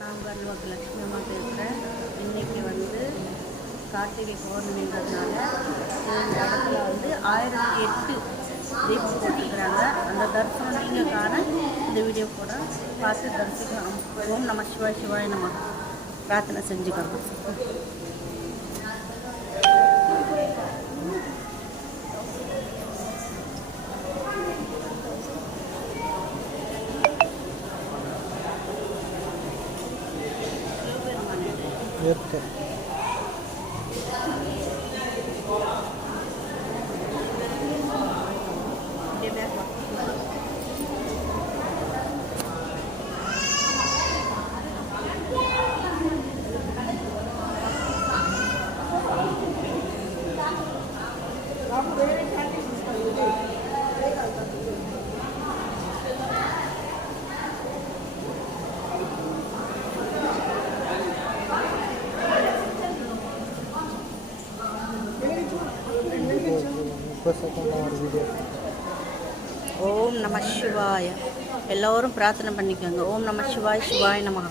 நான் கல்வாக்கு லட்சுமி அம்மா பேசுகிறேன். இன்றைக்கி கார்த்திகை பௌர்ணமின்றதுனால இந்த இடத்துல 1008 தீபம் போட்டுருக்குறாங்க. அந்த தரிசனம் நீங்கள் காண இந்த வீடியோ கூட பார்த்து தரிசிக்கலாம். ஓம் நம சிவாய் சிவாய் நம்ம பிரார்த்தனை செஞ்சுக்கணும். இயற்கை ஓம் நம சிவாய. எல்லோரும் பிரார்த்தனை பண்ணிக்கோங்க. ஓம் நம சிவாய் சிவாய் நம.